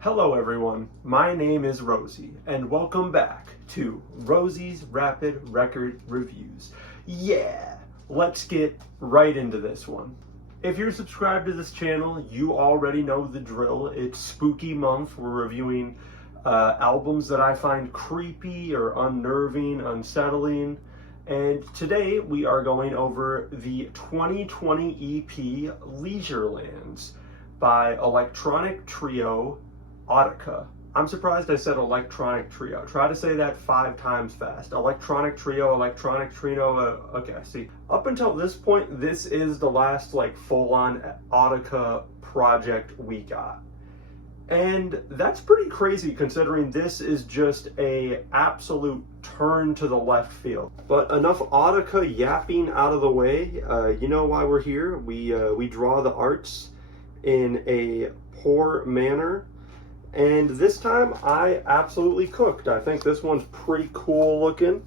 Hello everyone, my name is Rosie, and welcome back to Rosie's Rapid Record Reviews. Yeah, let's get right into this one. If you're subscribed to this channel, you already know the drill. It's spooky month. We're reviewing albums that I find creepy or unnerving, unsettling. And today we are going over the 2020 EP Leisurelands by electronic trio Audeka. I'm surprised I said electronic trio. Try to say that 5 times fast. Electronic trio, okay, see. Up until this point, this is the last full-on Audeka project we got. And that's pretty crazy considering this is just a absolute turn to the left field. But enough Audeka yapping out of the way. You know why we're here. We draw the arts in a poor manner. And this time I absolutely cooked. I think this one's pretty cool looking.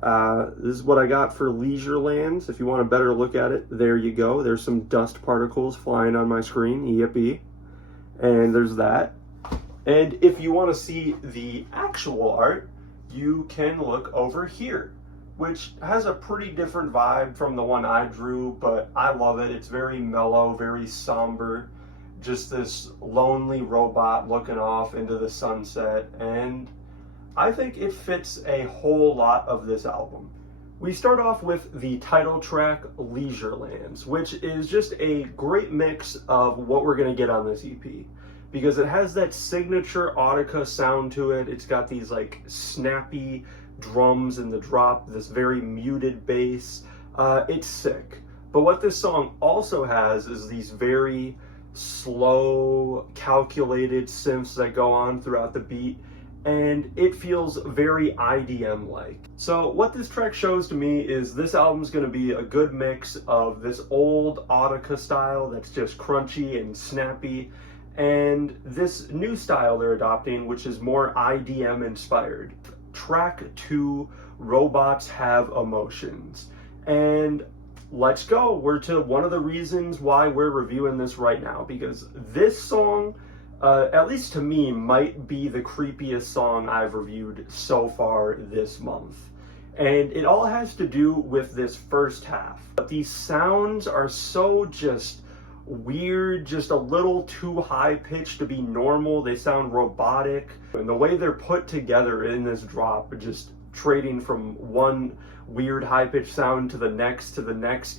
This is what I got for Leisurelands. If you want a better look at it, there you go. There's some dust particles flying on my screen, yippee. And there's that. And if you want to see the actual art, you can look over here, which has a pretty different vibe from the one I drew, but I love it. It's very mellow, very somber. Just this lonely robot looking off into the sunset, and I think it fits a whole lot of this album. We start off with the title track, Leisurelands, which is just a great mix of what we're going to get on this EP, because it has that signature Audeka sound to it. It's got these snappy drums in the drop, this very muted bass. It's sick. But what this song also has is these very slow, calculated synths that go on throughout the beat, and it feels very IDM-like. So what this track shows to me is this album's going to be a good mix of this old Audeka style that's just crunchy and snappy, and this new style they're adopting, which is more IDM-inspired. Track 2, Robots Have Emotions. And let's go. We're to one of the reasons why we're reviewing this right now, because this song, at least to me, might be the creepiest song I've reviewed so far this month. And it all has to do with this first half. But these sounds are so just weird, just a little too high-pitched to be normal. They sound robotic. And the way they're put together in this drop, just trading from one weird high-pitched sound to the next,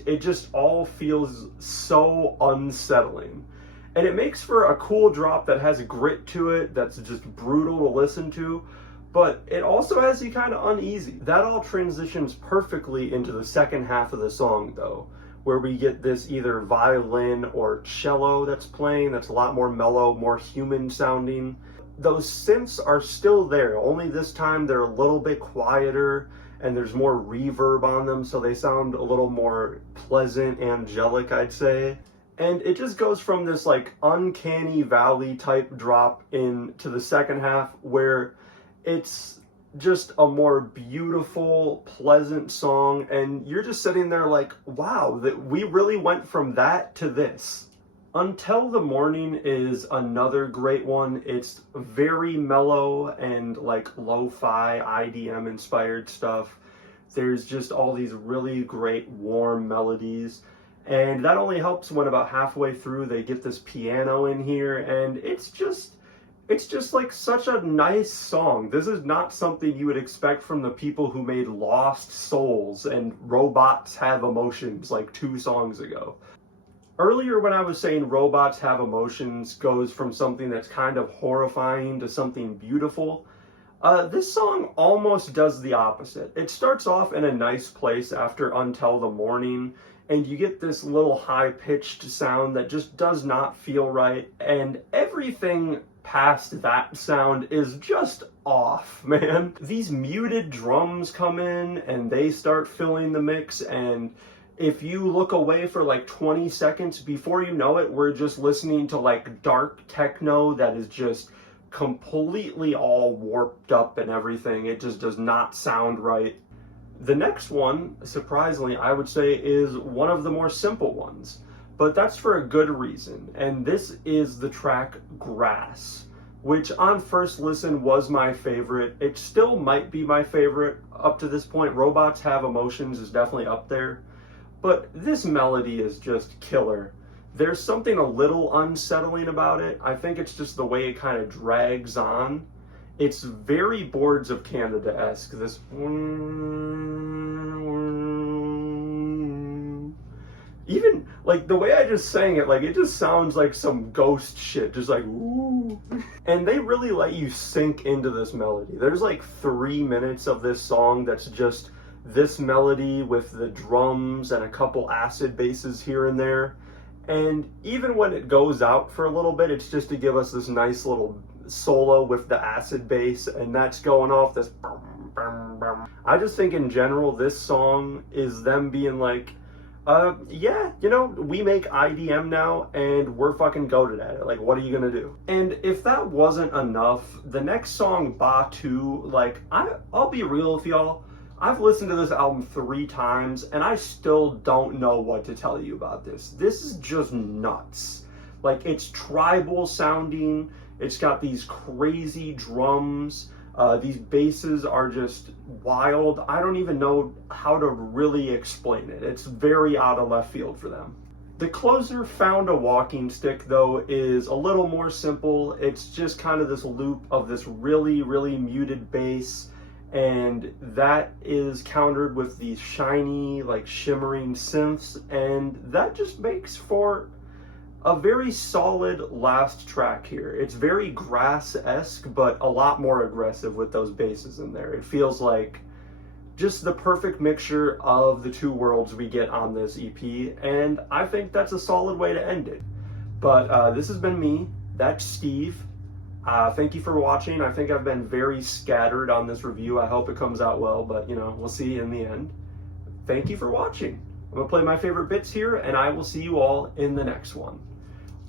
it just all feels so unsettling. And it makes for a cool drop that has grit to it, that's just brutal to listen to, but it also has you kind of uneasy. That all transitions perfectly into the second half of the song though, where we get this either violin or cello that's playing, that's a lot more mellow, more human sounding. Those synths are still there, only this time they're a little bit quieter and there's more reverb on them, so they sound a little more pleasant, angelic, I'd say. And it just goes from this uncanny valley type drop into the second half where it's just a more beautiful, pleasant song, and you're just sitting there wow, that we really went from that to this. Until the Morning is another great one. It's very mellow and lo-fi IDM inspired stuff. There's just all these really great warm melodies, and that only helps when about halfway through they get this piano in here, and it's just such a nice song. This is not something you would expect from the people who made Lost Souls and Robots Have Emotions 2 songs ago. Earlier when I was saying Robots Have Emotions goes from something that's kind of horrifying to something beautiful, this song almost does the opposite. It starts off in a nice place after Until the Morning, and you get this little high-pitched sound that just does not feel right, and everything past that sound is just off, man. These muted drums come in and they start filling the mix, and if you look away for 20 seconds, before you know it, we're just listening to dark techno that is just completely all warped up and everything. It just does not sound right. The next one, surprisingly, I would say is one of the more simple ones, but that's for a good reason. And this is the track Grass, which on first listen was my favorite. It still might be my favorite up to this point. Robots Have Emotions is definitely up there, but this melody is just killer. There's something a little unsettling about it. I think it's just the way it kind of drags on. It's very Boards of Canada-esque. This even like the way I just sang it, like it just sounds like some ghost shit, just like ooh. And they really let you sink into this melody. There's like 3 minutes of this song that's just this melody with the drums and a couple acid basses here and there. And even when it goes out for a little bit, it's just to give us this nice little solo with the acid bass, and that's going off this. I just think in general, this song is them being like, yeah, you know, we make IDM now and we're fucking goated at it. Like, what are you gonna do? And if that wasn't enough, the next song, Ba 2, like, I'll be real with y'all. I've listened to this album 3 times and I still don't know what to tell you about this. This is just nuts. Like, it's tribal sounding. It's got these crazy drums. These basses are just wild. I don't even know how to really explain it. It's very out of left field for them. The closer, Found a Walking Stick, though, is a little more simple. It's just kind of this loop of this really, really muted bass, and that is countered with these shiny, like shimmering synths, and that just makes for a very solid last track here. It's very Grass-esque, but a lot more aggressive with those basses in there. It feels like just the perfect mixture of the 2 worlds we get on this EP, and I think that's a solid way to end it. But this has been me. That's Steve. Thank you for watching. I think I've been very scattered on this review. I hope it comes out well, but you know, we'll see in the end. Thank you for watching. I'm gonna play my favorite bits here, and I will see you all in the next one.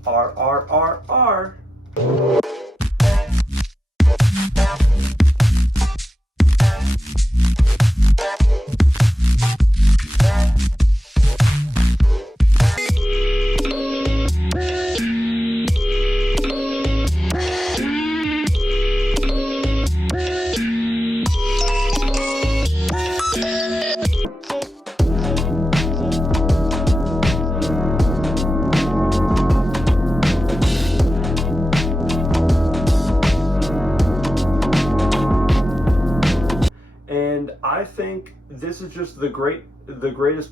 RRRR. I think this is just the greatest, the great